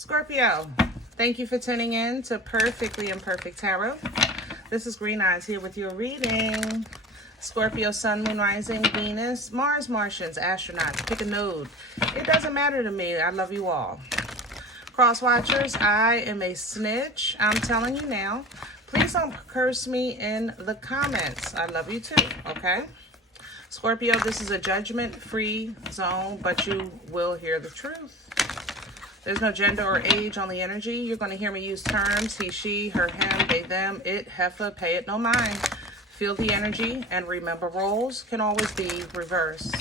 Scorpio, thank you for tuning in to Perfectly Imperfect Tarot. This is Green Eyes here with your reading. Scorpio, Sun, Moon, Rising, Venus, Mars, Martians, astronauts. Pick a node. It doesn't matter to me. I love you all. Cross watchers, I am a snitch. I'm telling you now. Please don't curse me in the comments. I love you too, okay? Scorpio, this is a judgment-free zone, but you will hear the truth. There's no gender or age on the energy. You're going to hear me use terms, he, she, her, him, they, them, it, heifer, pay it no mind. Feel the energy and remember roles can always be reversed.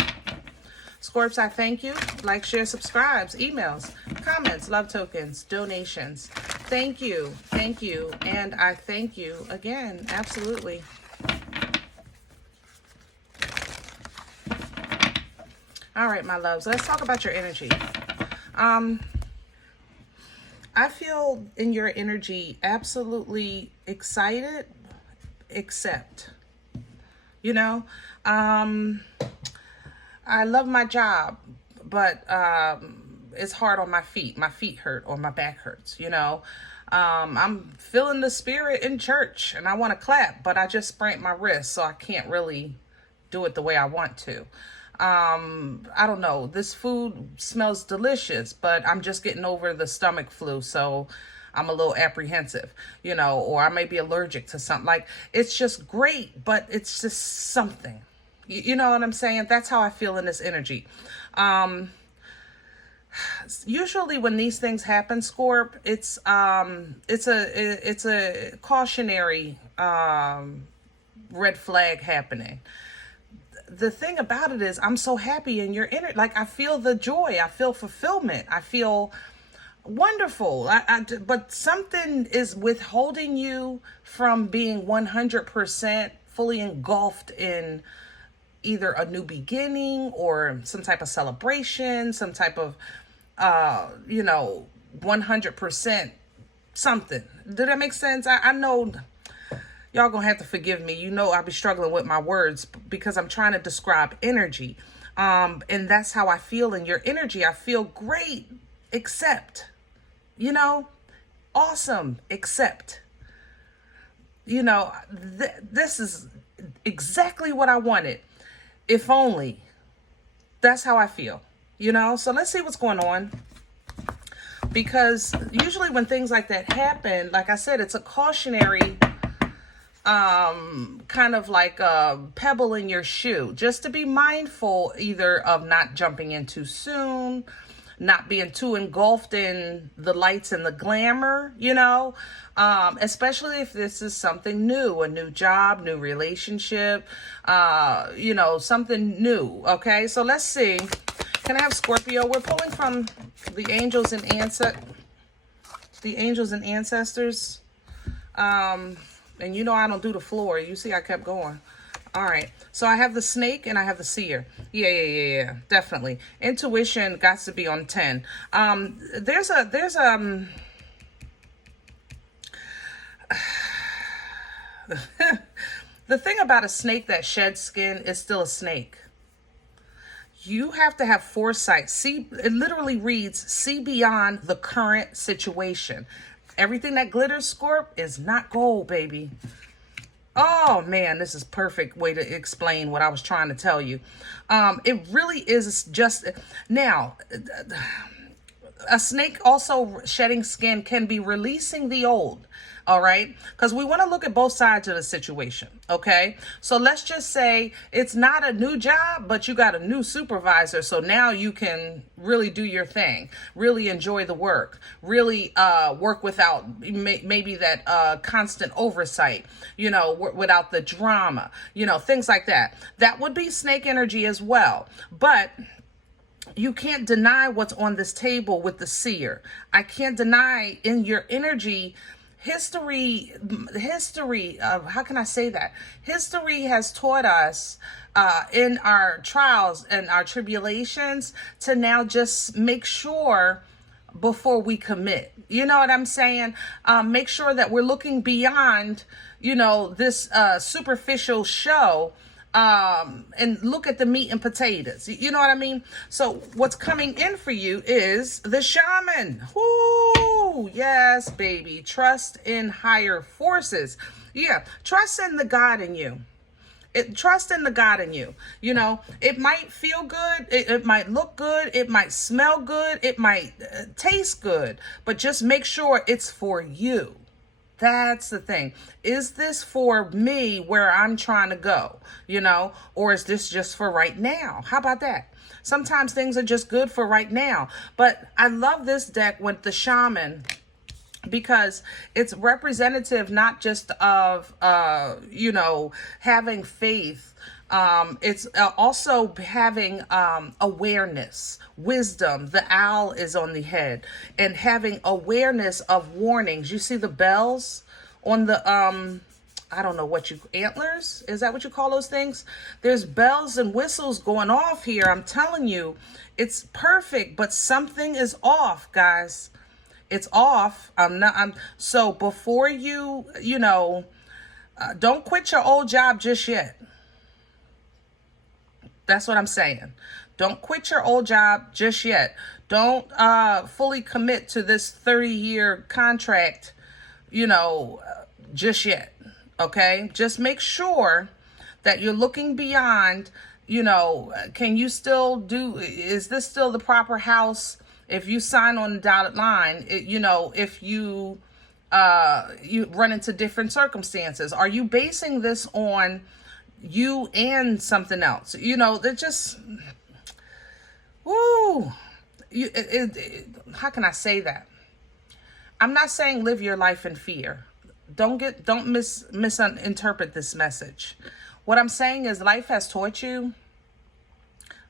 Scorps, I thank you. Like, share, subscribes, emails, comments, love tokens, donations. Thank you, and I thank you again. Absolutely. All right, my loves, let's talk about your energy. I feel in your energy absolutely excited, except, you know, I love my job, but it's hard on my feet. My feet hurt or my back hurts, you know. I'm feeling the spirit in church and I want to clap, but I just sprained my wrist, so I can't really do it the way I want to. I don't know. This food smells delicious, but I'm just getting over the stomach flu, so I'm a little apprehensive, you know, or I may be allergic to something. Like, it's just great, but it's just something. You know what I'm saying? That's how I feel in this energy. Usually when these things happen, Scorp, it's a cautionary red flag happening. The thing about it is I'm so happy in your energy. Like, I feel the joy. I feel fulfillment. I feel wonderful. But something is withholding you from being 100% fully engulfed in either a new beginning or some type of celebration, some type of, 100% something. Did that make sense? I know y'all gonna have to forgive me. You know I'll be struggling with my words because I'm trying to describe energy. And that's how I feel in your energy. I feel great, except, awesome, except, this is exactly what I wanted. If only. That's how I feel, So let's see what's going on. Because usually when things like that happen, like I said, it's a cautionary kind of like a pebble in your shoe, just to be mindful either of not jumping in too soon, not being too engulfed in the lights and the glamour, especially if this is something new, a new job, new relationship, something new. Okay, so let's see. Can I have Scorpio? We're pulling from the angels and ancestors. And I don't do the floor. You see, I kept going. All right. So I have the snake and I have the seer. Yeah. Definitely. Intuition got to be on 10. The thing about a snake that sheds skin is still a snake. You have to have foresight. See, it literally reads, see beyond the current situation. Everything that glitters, Scorp, is not gold, baby. Oh, man, this is perfect way to explain what I was trying to tell you. It really is just... Now, a snake also shedding skin can be releasing the old, all right? Because we want to look at both sides of the situation, okay? So let's just say it's not a new job, but you got a new supervisor. So now you can really do your thing, really enjoy the work, really work without maybe that constant oversight, without the drama, things like that. That would be snake energy as well. But you can't deny what's on this table with the seer. I can't deny in your energy history, how can I say that? History has taught us in our trials and our tribulations to now just make sure before we commit. You know what I'm saying? Make sure that we're looking beyond, this superficial show and look at the meat and potatoes. You know what I mean? So what's coming in for you is the shaman. Whoo, yes, baby. Trust in higher forces. Yeah, trust in the God in you. Trust in the God in you. You know, it might feel good. It might look good. It might smell good. It might taste good. But just make sure it's for you. That's the thing. Is this for me where I'm trying to go? You know, or is this just for right now? How about that? Sometimes things are just good for right now. But I love this deck with the shaman, because it's representative not just of you know, having faith. It's also having awareness, wisdom. The owl is on the head, and having awareness of warnings. You see the bells on the I don't know what you, antlers? Is that what you call those things? There's bells and whistles going off here. I'm telling you, it's perfect, but something is off, guys. It's off. So before you know, don't quit your old job just yet. That's what I'm saying. Don't quit your old job just yet. Don't fully commit to this 30-year contract, you know, just yet. Okay? Just make sure that you're looking beyond, you know, can you still do, is this still the proper house? If you sign on the dotted line, you know, if you run into different circumstances, are you basing this on you and something else? You know, they're just, woo. How can I say that? I'm not saying live your life in fear. Don't misinterpret this message. What I'm saying is life has taught you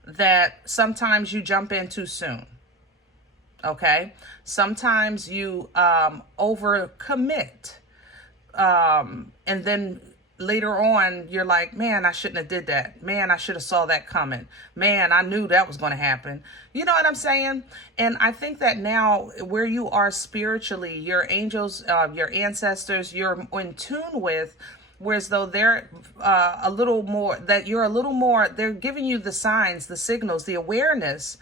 that sometimes you jump in too soon. Okay, sometimes you overcommit, and then later on you're like, man, I shouldn't have did that. Man, I should have saw that coming. Man, I knew that was going to happen. You know what I'm saying? And I think that now where you are spiritually, your angels, your ancestors, you're in tune with, whereas though they're a little more, that you're a little more, they're giving you the signs, the signals, the awareness,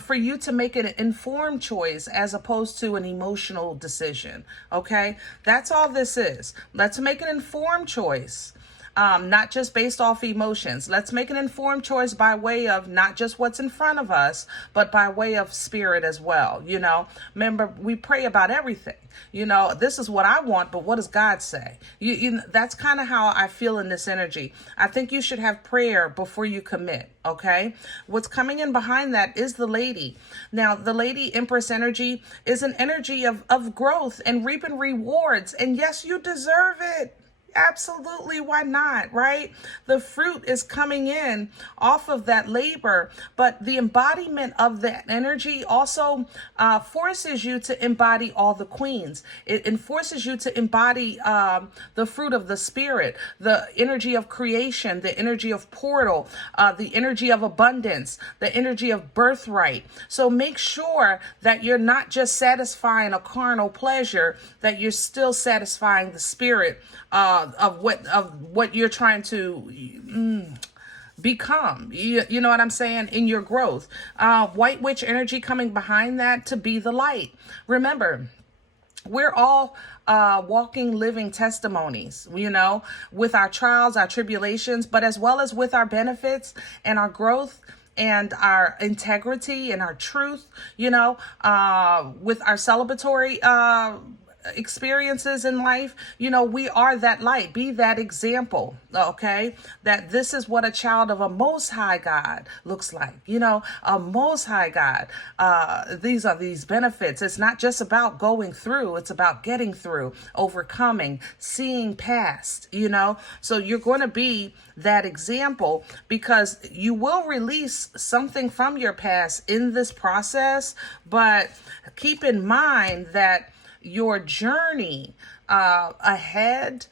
for you to make an informed choice as opposed to an emotional decision. Okay, that's all this is. Let's make an informed choice, not just based off emotions. Let's make an informed choice by way of not just what's in front of us, but by way of spirit as well. You know, remember, we pray about everything. You know, this is what I want, but what does God say? That's kind of how I feel in this energy. I think you should have prayer before you commit. Okay, what's coming in behind that is the lady. Now, the lady Empress energy is an energy of growth and reaping rewards. And yes, you deserve it. Absolutely. Why not? Right? The fruit is coming in off of that labor, but the embodiment of that energy also forces you to embody all the queens. It enforces you to embody the fruit of the spirit, the energy of creation, the energy of portal, the energy of abundance, the energy of birthright. So make sure that you're not just satisfying a carnal pleasure, that you're still satisfying the spirit of what you're trying to become. You know what I'm saying? In your growth. White witch energy coming behind that to be the light. Remember, we're all walking, living testimonies, you know, with our trials, our tribulations, but as well as with our benefits and our growth and our integrity and our truth, you know, with our celebratory experiences in life. You know, we are that light. Be that example. Okay, that this is what a child of a most high God looks like. You know, a most high God. These are these benefits. It's not just about going through, it's about getting through, overcoming, seeing past. You know, so you're going to be that example, because you will release something from your past in this process. But keep in mind that your journey ahead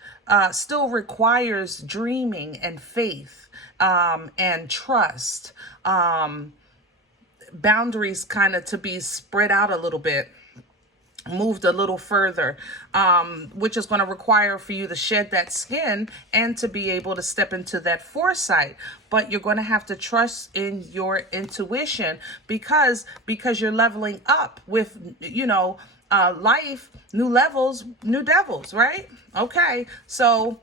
still requires dreaming and faith and trust, boundaries kind of to be spread out a little bit. moved a little further, which is going to require for you to shed that skin and to be able to step into that foresight. But you're going to have to trust in your intuition because you're leveling up with, you know, life, new levels, new devils, right? Okay, so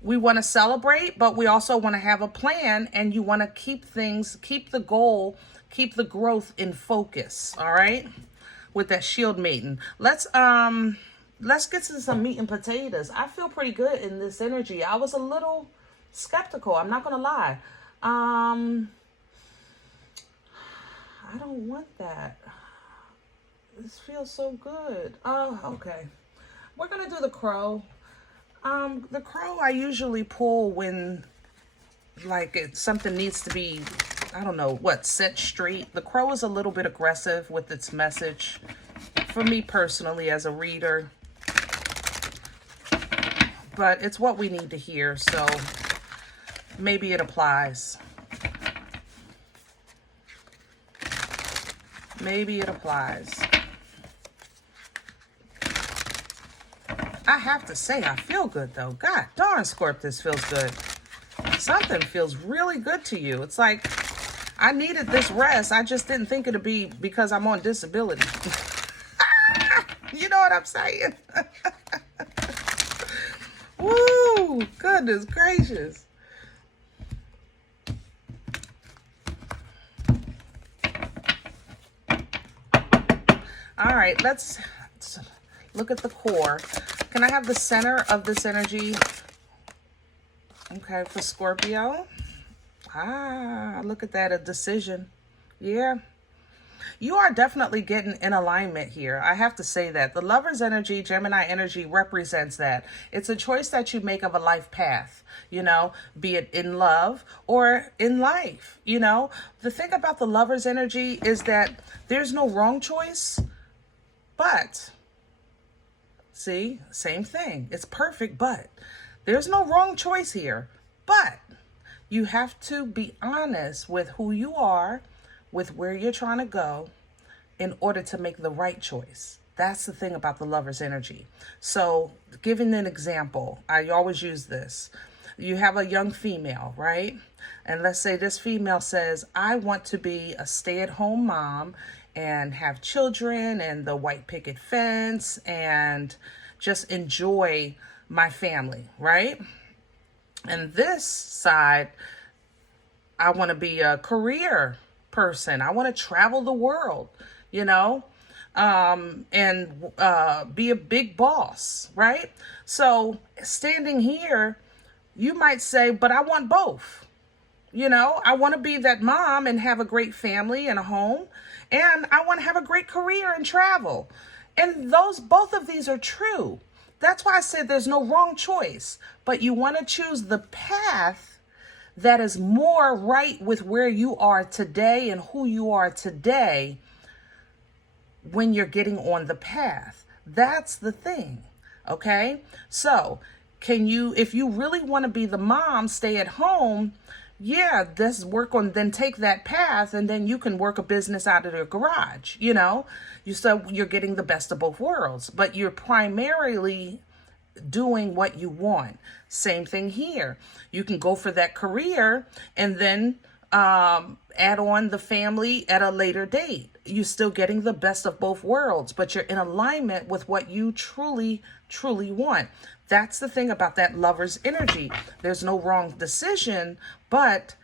we want to celebrate, but we also want to have a plan, and you want to keep things, keep the goal, keep the growth in focus, all right? With that shield maiden. Let's get to some meat and potatoes. I feel pretty good in this energy. I was a little skeptical, I'm not gonna lie. I don't want that. This feels so good. Oh, okay. We're gonna do the crow. The crow I usually pull when like something needs to be, I don't know, what, set straight. The crow is a little bit aggressive with its message. For me personally as a reader. But it's what we need to hear, so maybe it applies. Maybe it applies. I have to say, I feel good though. God darn, Scorp, this feels good. Something feels really good to you. It's like, I needed this rest. I just didn't think it'd be because I'm on disability. You know what I'm saying? Woo, goodness gracious. All right, let's look at the core. Can I have the center of this energy? Okay, for Scorpio. Ah, look at that, a decision. Yeah. You are definitely getting in alignment here. I have to say that. The Lover's energy, Gemini energy, represents that. It's a choice that you make of a life path, you know, be it in love or in life, you know. The thing about the Lover's energy is that there's no wrong choice, but, see, same thing. It's perfect, but there's no wrong choice here. But you have to be honest with who you are, with where you're trying to go in order to make the right choice. That's the thing about the Lover's energy. So giving an example, I always use this. You have a young female, right? And let's say this female says, I want to be a stay-at-home mom and have children and the white picket fence and just enjoy my family, right? And this side, I want to be a career person. I want to travel the world, you know, and be a big boss, right? So standing here, you might say, but I want both. You know, I want to be that mom and have a great family and a home, and I want to have a great career and travel. And both of these are true. That's why I said there's no wrong choice, but you want to choose the path that is more right with where you are today and who you are today when you're getting on the path. That's the thing, okay? So can you, if you really want to be the mom, stay at home, yeah, then take that path, and then you can work a business out of your garage, you know? You're getting the best of both worlds, but you're primarily doing what you want. Same thing here. You can go for that career and then add on the family at a later date. You're still getting the best of both worlds, but you're in alignment with what you truly, truly want. That's the thing about that Lover's energy. There's no wrong decision, but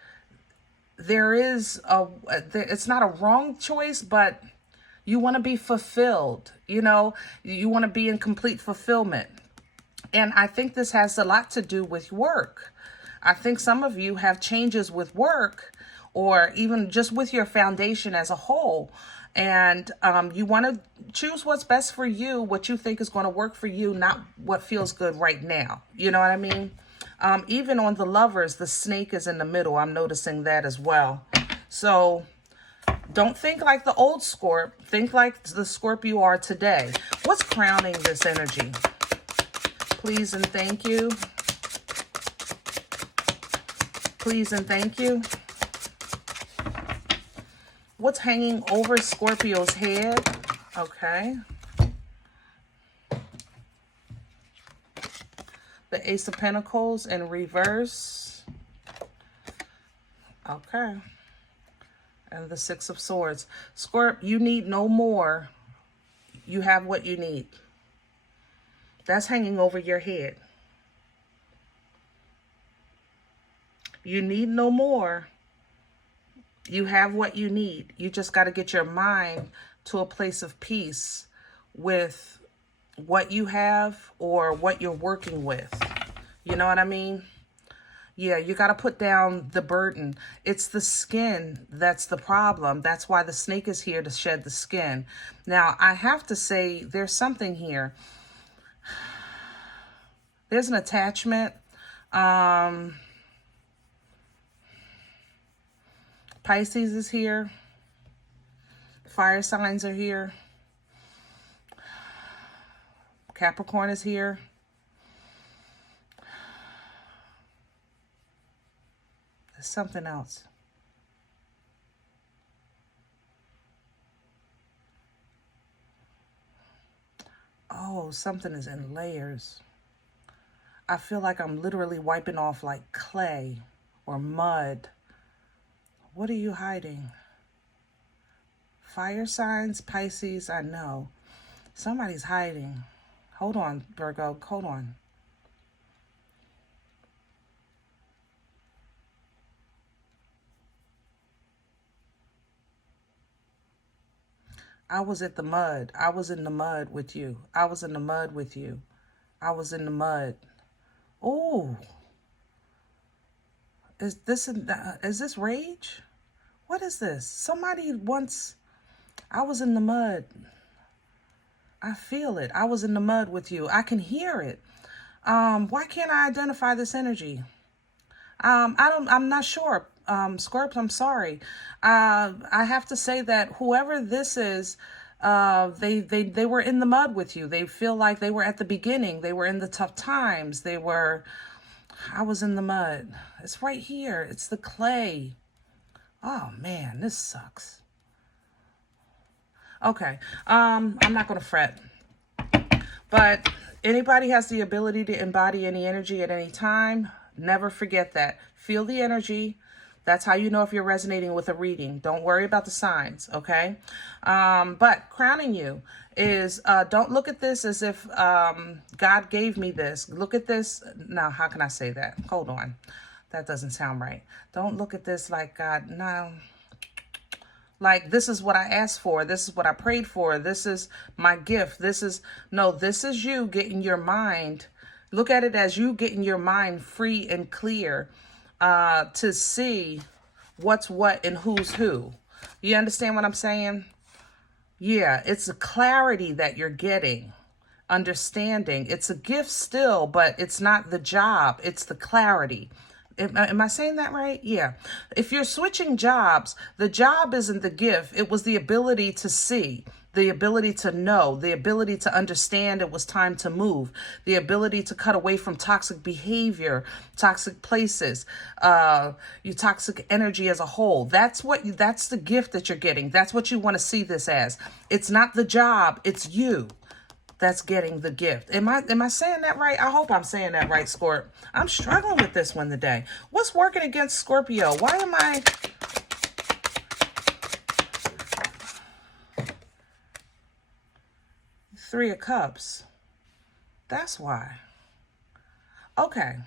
it's not a wrong choice, but you want to be fulfilled. You know, you want to be in complete fulfillment. And I think this has a lot to do with work. I think some of you have changes with work, or even just with your foundation as a whole. And you want to choose what's best for you, what you think is going to work for you, not what feels good right now. You know what I mean? Even on the Lovers, the snake is in the middle. I'm noticing that as well. So don't think like the old Scorp. Think like the Scorp you are today. What's crowning this energy? Please and thank you. Please and thank you. What's hanging over Scorpio's head? Okay. The Ace of Pentacles in reverse. Okay. And the Six of Swords. Scorp, you need no more. You have what you need. That's hanging over your head. You need no more. You have what you need. You just got to get your mind to a place of peace with what you have or what you're working with. You know what I mean? Yeah, you got to put down the burden. It's the skin that's the problem. That's why the snake is here, to shed the skin. Now, I have to say there's something here. There's an attachment. Pisces is here. Fire signs are here. Capricorn is here. There's something else. Oh, something is in layers. I feel like I'm literally wiping off like clay or mud. What are you hiding? Fire signs, Pisces, I know. Somebody's hiding. Hold on, Virgo, hold on. I was at the mud. I was in the mud with you. I was in the mud with you. I was in the mud. Oh. Is this rage? What is this? Somebody once, I was in the mud. I feel it. I was in the mud with you. I can hear it. Why can't I identify this energy? I'm not sure. Scorp, I'm sorry. I have to say that whoever this is, they were in the mud with you. They feel like they were at the beginning. They were in the tough times. I was in the mud. It's right here. It's the clay. Oh man, this sucks. Okay. I'm not going to fret, but anybody has the ability to embody any energy at any time. Never forget that. Feel the energy. That's how you know if you're resonating with a reading. Don't worry about the signs, okay? But crowning you is, don't look at this as if God gave me this. Look at this. Now, how can I say that? Hold on. That doesn't sound right. Don't look at this like God, no. Like, this is what I asked for. This is what I prayed for. This is my gift. This is you getting your mind. Look at it as you getting your mind free and clear to see what's what and who's who. You understand what I'm saying? Yeah, it's a clarity that you're getting. Understanding. It's a gift still, but it's not the job. It's the clarity. Am I saying that right? Yeah. If you're switching jobs, the job isn't the gift. It was the ability to see, the ability to know, the ability to understand it was time to move, the ability to cut away from toxic behavior, toxic places, your toxic energy as a whole. That's the gift that you're getting. That's what you want to see this as. It's not the job. It's you that's getting the gift. Am I saying that right? I hope I'm saying that right, Scorp. I'm struggling with this one today. What's working against Scorpio? Why am I... Three of Cups. That's why. Okay.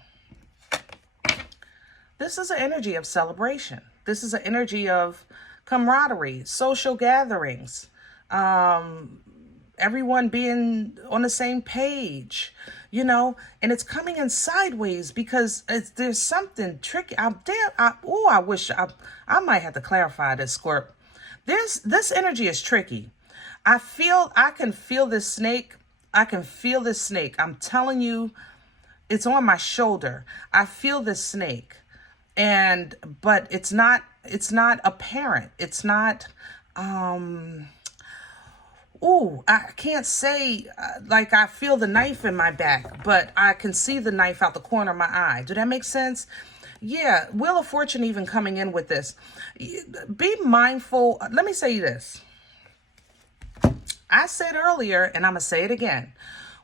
This is an energy of celebration. This is an energy of camaraderie, social gatherings, everyone being on the same page, and it's coming in sideways because there's something tricky. I wish I might have to clarify this, Scorp. This energy is tricky. I can feel this snake. I can feel this snake. I'm telling you, it's on my shoulder. I feel this snake, but it's not apparent. It's not, I can't say like I feel the knife in my back, but I can see the knife out the corner of my eye. Do that make sense? Yeah, Wheel of Fortune even coming in with this. Be mindful. Let me say this. I said earlier, and I'm going to say it again.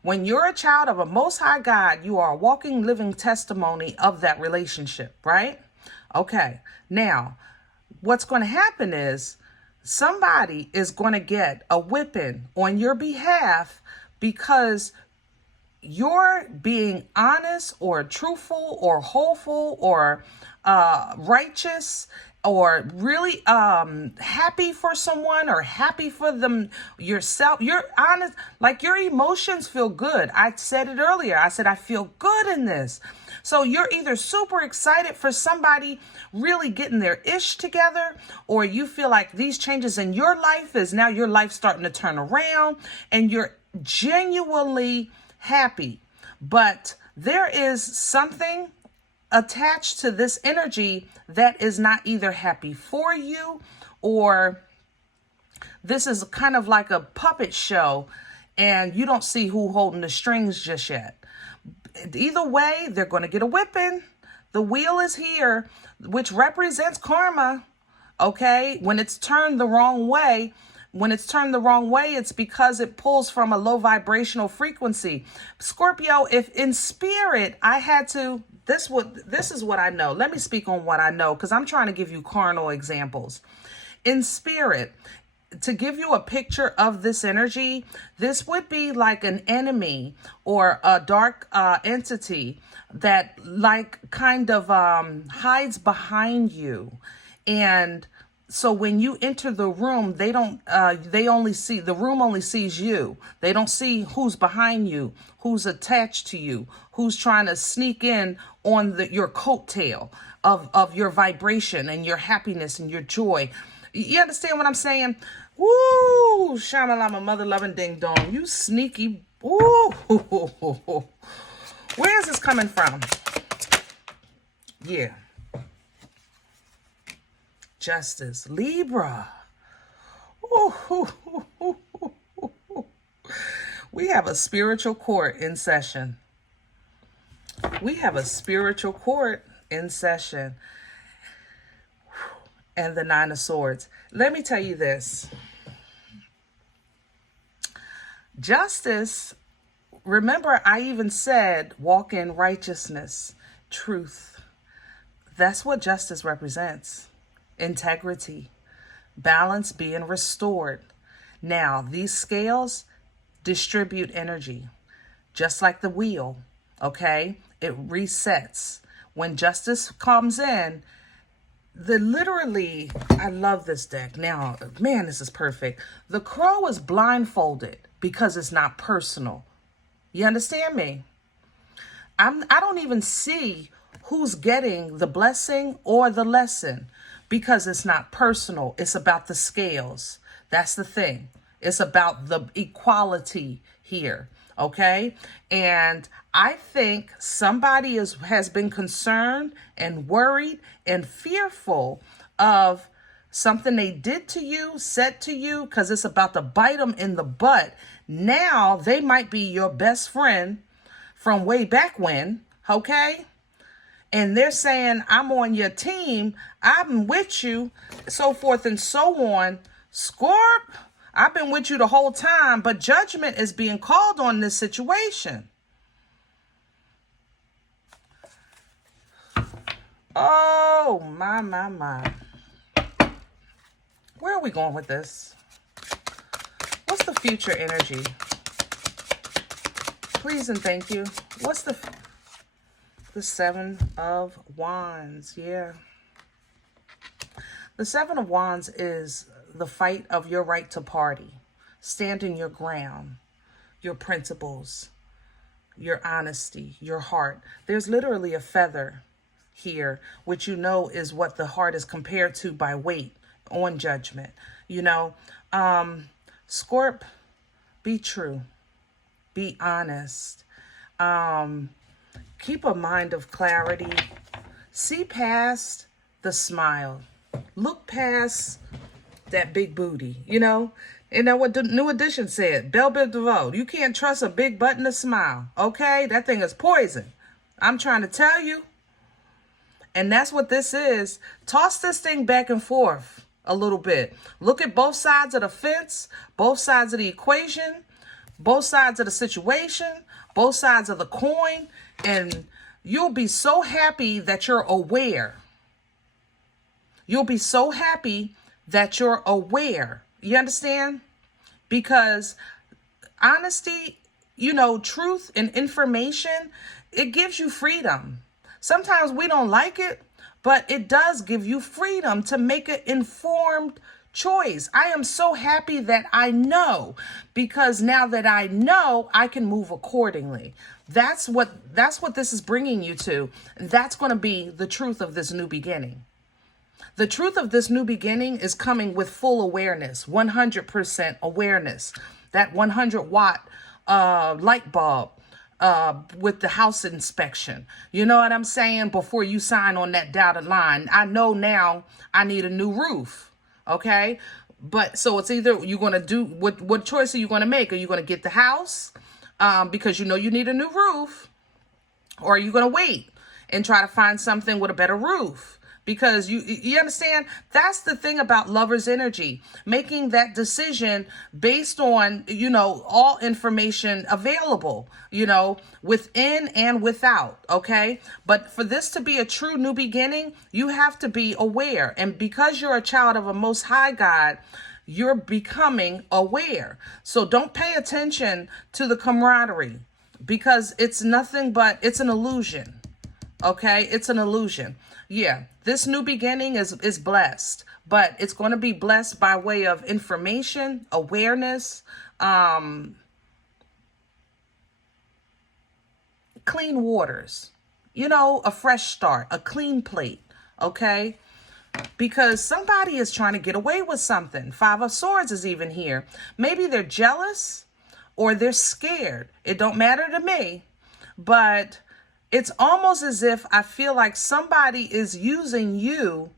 When you're a child of a Most High God, you are a walking, living testimony of that relationship, right? Okay. Now, what's going to happen is somebody is going to get a whipping on your behalf because you're being honest or truthful or hopeful or righteous or really happy for someone or happy for them yourself. You're honest, like your emotions feel good. I said it earlier. I said, I feel good in this. So you're either super excited for somebody really getting their ish together, or you feel like these changes in your life is now your life starting to turn around and you're genuinely happy. But there is something attached to this energy that is not either happy for you, or this is kind of like a puppet show and you don't see who holding the strings just yet. Either way, they're going to get a whipping. The wheel is here, which represents karma. Okay, when it's turned the wrong way, it's because it pulls from a low vibrational frequency. Scorpio, if in spirit I had to, this is what I know. Let me speak on what I know, because I'm trying to give you carnal examples. In spirit, to give you a picture of this energy, this would be like an enemy or a dark entity that like kind of hides behind you. And so when you enter the room, the room only sees you. They don't see who's behind you, who's attached to you, who's trying to sneak in on your coattail of your vibration and your happiness and your joy. You understand what I'm saying? Woo! Shamalama, mother loving ding dong. You sneaky. Woo! Where is this coming from? Yeah. Justice. Libra. Ooh. We have a spiritual court in session. And the Nine of Swords. Let me tell you this. Justice, remember I even said walk in righteousness, truth. That's what justice represents. Integrity, balance being restored. Now, these scales distribute energy, just like the wheel, okay? It resets. When justice comes in, I love this deck. Now, man, this is perfect. The crow is blindfolded because it's not personal. You understand me? I don't even see who's getting the blessing or the lesson because it's not personal. It's about the scales. That's the thing. It's about the equality here. Okay. And I think somebody has been concerned and worried and fearful of something they did to you, said to you, because it's about to bite them in the butt. Now they might be your best friend from way back when. Okay. And they're saying, I'm on your team. I'm with you, so forth and so on. Scorp, I've been with you the whole time, but judgment is being called on this situation. Oh, my. Where are we going with this? What's the future energy? Please and thank you. What's the Seven of Wands? Yeah. The Seven of Wands is the fight of your right to party, standing your ground, your principles, your honesty, your heart. There's literally a feather here, which you know is what the heart is compared to by weight on judgment. You know, Scorp, be true, be honest, keep a mind of clarity, see past the smile, look past that big booty, you know. And now what the New Edition said, Belle Biv DeVoe, you can't trust a big butt and a smile, okay? That thing is poison. I'm trying to tell you. And that's what this is. Toss this thing back and forth a little bit. Look at both sides of the fence, both sides of the equation. both sides of the situation, both sides of the coin, and you'll be so happy that you're aware. You'll be so happy that you're aware. You understand? Because honesty, truth and information, it gives you freedom. Sometimes we don't like it, but it does give you freedom to make an informed choice. I am so happy that I know, because now that I know, I can move accordingly. That's what this is bringing you to. And that's going to be the truth of this new beginning. The truth of this new beginning is coming with full awareness, 100% awareness. That 100-watt light bulb with the house inspection. You know what I'm saying? Before you sign on that dotted line, I know now I need a new roof. Okay? But so it's either you're going to do, what choice are you going to make? Are you going to get the house because you need a new roof? Or are you going to wait and try to find something with a better roof? Because you understand, that's the thing about lover's energy, making that decision based on, all information available, within and without. Okay. But for this to be a true new beginning, you have to be aware. And because you're a child of a Most High God, you're becoming aware. So don't pay attention to the camaraderie, because it's nothing but it's an illusion. Okay. It's an illusion. Yeah, this new beginning is blessed, but it's going to be blessed by way of information, awareness, clean waters, a fresh start, a clean plate, okay? Because somebody is trying to get away with something. 5 of Swords is even here. Maybe they're jealous or they're scared. It don't matter to me, but it's almost as if I feel like somebody is using you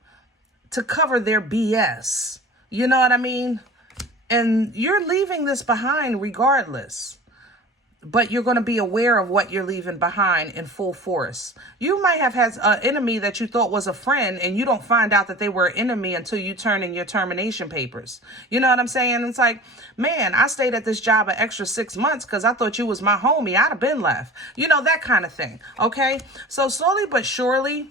to cover their BS. You know what I mean? And you're leaving this behind regardless. But you're going to be aware of what you're leaving behind in full force. You might have had an enemy that you thought was a friend, and you don't find out that they were an enemy until you turn in your termination papers. You know what I'm saying? It's like, man, I stayed at this job an extra 6 months because I thought you was my homie. I'd have been left. That kind of thing. Okay? So slowly but surely,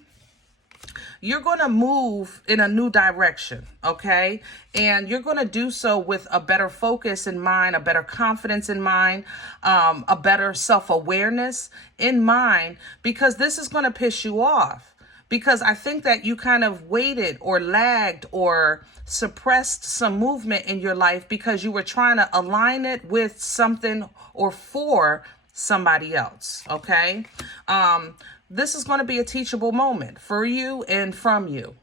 you're going to move in a new direction, okay? And you're going to do so with a better focus in mind, a better confidence in mind, a better self-awareness in mind, because this is going to piss you off. Because I think that you kind of waited or lagged or suppressed some movement in your life because you were trying to align it with something or for somebody else, okay? This is going to be a teachable moment for you and from you.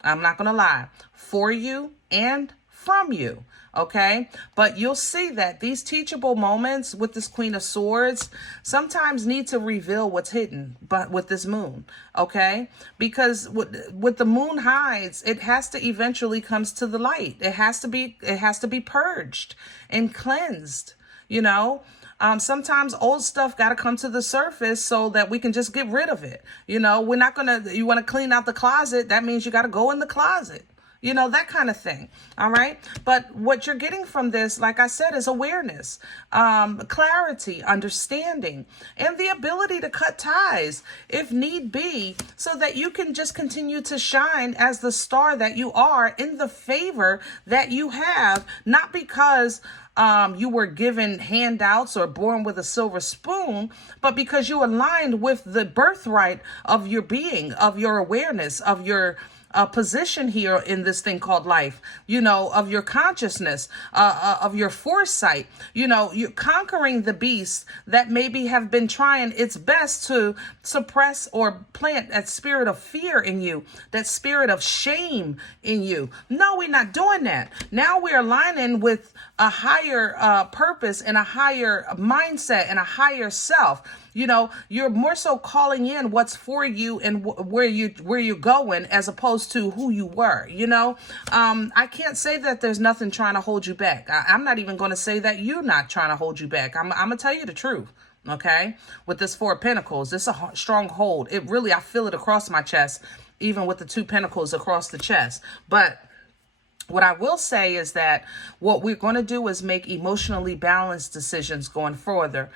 I'm not going to lie. For you and from you. Okay. But you'll see that these teachable moments with this Queen of Swords sometimes need to reveal what's hidden, but with this moon. Okay. Because with the moon hides, it has to eventually comes to the light. It has to be purged and cleansed, sometimes old stuff got to come to the surface so that we can just get rid of it. You want to clean out the closet. That means you got to go in the closet, that kind of thing. All right. But what you're getting from this, like I said, is awareness, clarity, understanding, and the ability to cut ties if need be, so that you can just continue to shine as the star that you are in the favor that you have, not because you were given handouts or born with a silver spoon, but because you aligned with the birthright of your being, of your awareness, of your position here in this thing called life, of your consciousness, of your foresight. You're conquering the beast that maybe have been trying its best to suppress or plant that spirit of fear in you, that spirit of shame in you. No, we're not doing that. Now we're aligning with a higher purpose and a higher mindset and a higher self. You're more so calling in what's for you and where you're going, as opposed to who you were. I can't say that there's nothing trying to hold you back. I'm not even going to say that you're not trying to hold you back. I'm going to tell you the truth. Okay. With this 4 of Pentacles, this is a strong hold. I feel it across my chest, even with the 2 Pentacles across the chest. But What I will say is that what we're going to do is make emotionally balanced decisions going forward.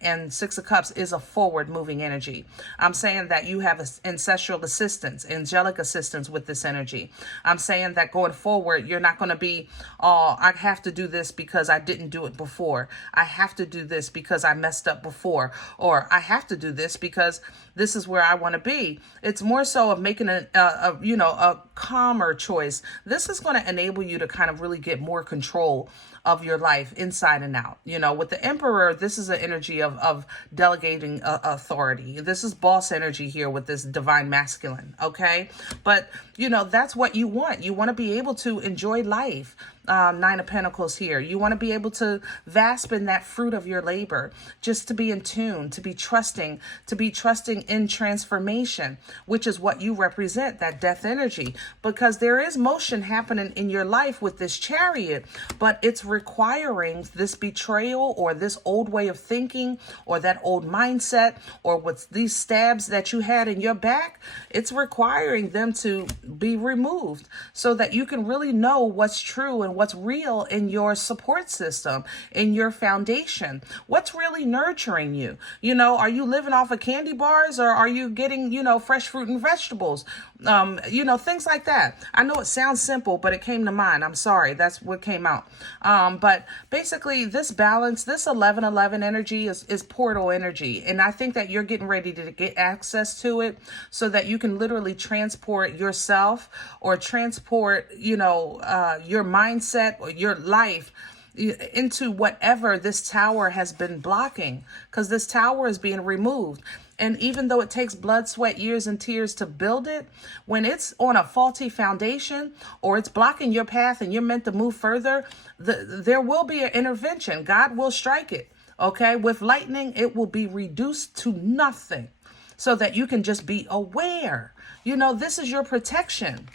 And Six of Cups is a forward moving energy. I'm saying that you have ancestral assistance, angelic assistance with this energy. I'm saying that going forward, you're not going to be, oh, I have to do this because I didn't do it before. I have to do this because I messed up before, or I have to do this because this is where I want to be. It's more so of making a calmer choice. This is going to enable you to kind of really get more control of your life inside and out. With the Emperor, this is an energy of delegating authority. This is boss energy here with this divine masculine. Okay. But, that's what you want. You want to be able to enjoy life. Nine of Pentacles here. You want to be able to vasp in that fruit of your labor, just to be in tune, to be trusting in transformation, which is what you represent, that death energy, because there is motion happening in your life with this Chariot, but it's requiring this betrayal or this old way of thinking or that old mindset or what's these stabs that you had in your back. It's requiring them to be removed so that you can really know what's true and what's real in your support system, in your foundation, what's really nurturing you. Are you living off of candy bars, or are you getting, fresh fruit and vegetables? Things like that. I know it sounds simple, but it came to mind. I'm sorry. That's what came out. But basically this balance, this 1111 energy is portal energy. And I think that you're getting ready to get access to it so that you can literally transport yourself or transport, your mindset or your life into whatever this tower has been blocking, because this tower is being removed. And even though it takes blood, sweat, years, and tears to build it, when it's on a faulty foundation or it's blocking your path and you're meant to move further, there will be an intervention. God will strike it. Okay. With lightning, it will be reduced to nothing so that you can just be aware. This is your protection.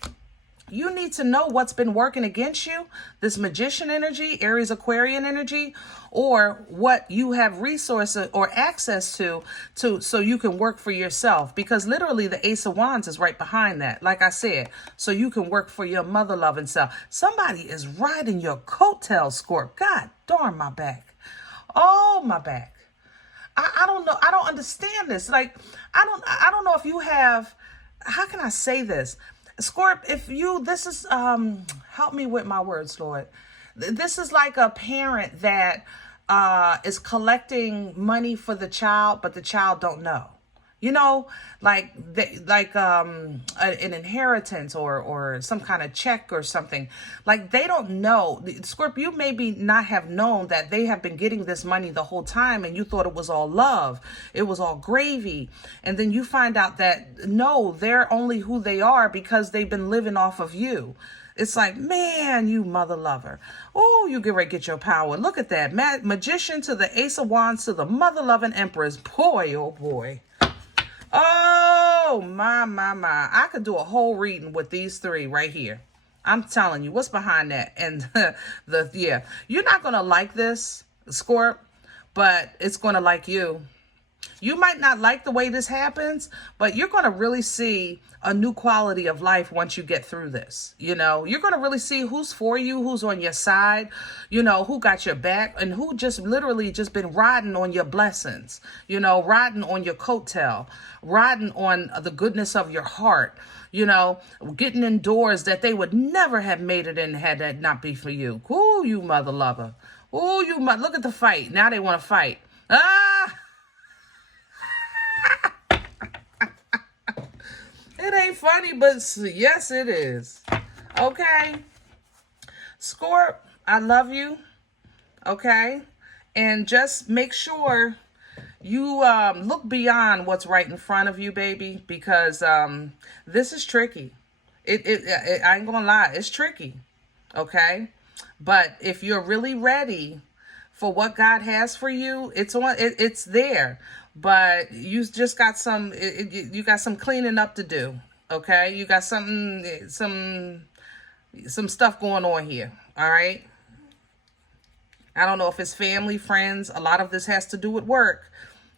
You need to know what's been working against you, this Magician energy, Aries Aquarian energy, or what you have resources or access to so you can work for yourself. Because literally the Ace of Wands is right behind that. Like I said, so you can work for your mother loving self. Somebody is riding your coattails, Scorp. God darn my back. Oh, my back. I don't know. I don't understand this. Like, I don't know if you have, how can I say this? Scorp, this is, help me with my words, Lord. This is like a parent that is collecting money for the child, but the child don't know. An inheritance or some kind of check or something. Like they don't know. Scorp, you maybe not have known that they have been getting this money the whole time and you thought it was all love. It was all gravy. And then you find out that no, they're only who they are because they've been living off of you. It's like, man, you mother lover. Oh, you get ready to get your power. Look at that. Magician to the Ace of Wands to the mother loving Empress. Boy, oh boy. Oh, my. I could do a whole reading with these three right here. I'm telling you, what's behind that? And you're not going to like this, Scorp, but it's going to like you. You might not like the way this happens, but you're going to really see a new quality of life once you get through this. You're going to really see who's for you, who's on your side, who got your back, and who just literally just been riding on your blessings, riding on your coattail, riding on the goodness of your heart, getting in doors that they would never have made it in had that not be for you. Ooh, you mother lover. Ooh, look at the fight. Now they want to fight. Ah! It ain't funny, but yes, it is. Okay. Scorp, I love you. Okay. And just make sure you look beyond what's right in front of you, baby, because this is tricky. I ain't gonna lie, it's tricky. Okay. But if you're really ready for what God has for you, it's there. But you just got some cleaning up to do. Okay. You got some stuff going on here. All right. I don't know if it's family, friends. A lot of this has to do with work,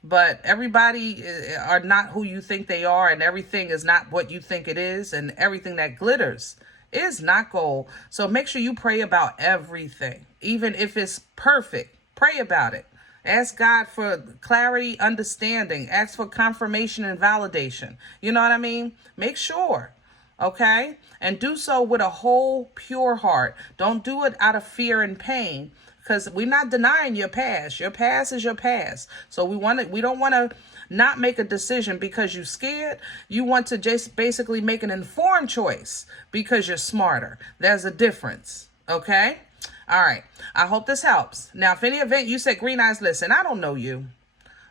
but everybody are not who you think they are, and everything is not what you think it is, and everything that glitters It is not gold. So make sure you pray about everything. Even if it's perfect, pray about it. Ask God for clarity, understanding. Ask for confirmation and validation. You know what I mean? Make sure. Okay? And do so with a whole pure heart. Don't do it out of fear and pain, because we're not denying your past. Your past is your past. So we don't want to not make a decision because you're scared. You want to just basically make an informed choice because you're smarter. There's a difference. Okay? All right. I hope this helps. Now, if any event you said, Green Eyes, listen, I don't know you.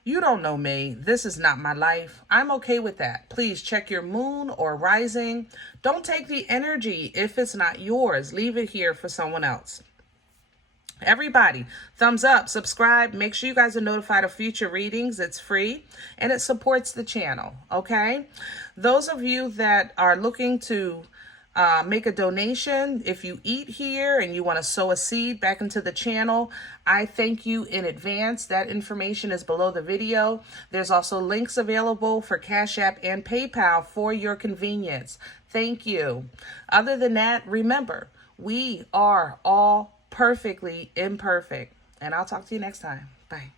You don't know me. This is not my life. I'm okay with that. Please check your moon or rising. Don't take the energy if it's not yours. Leave it here for someone else. Everybody, thumbs up, subscribe. Make sure you guys are notified of future readings. It's free and it supports the channel. Okay. Those of you that are looking to make a donation, if you eat here and you want to sow a seed back into the channel, I thank you in advance. That information is below the video. There's also links available for Cash App and PayPal for your convenience. Thank you. Other than that, remember, we are all perfectly imperfect. And I'll talk to you next time. Bye.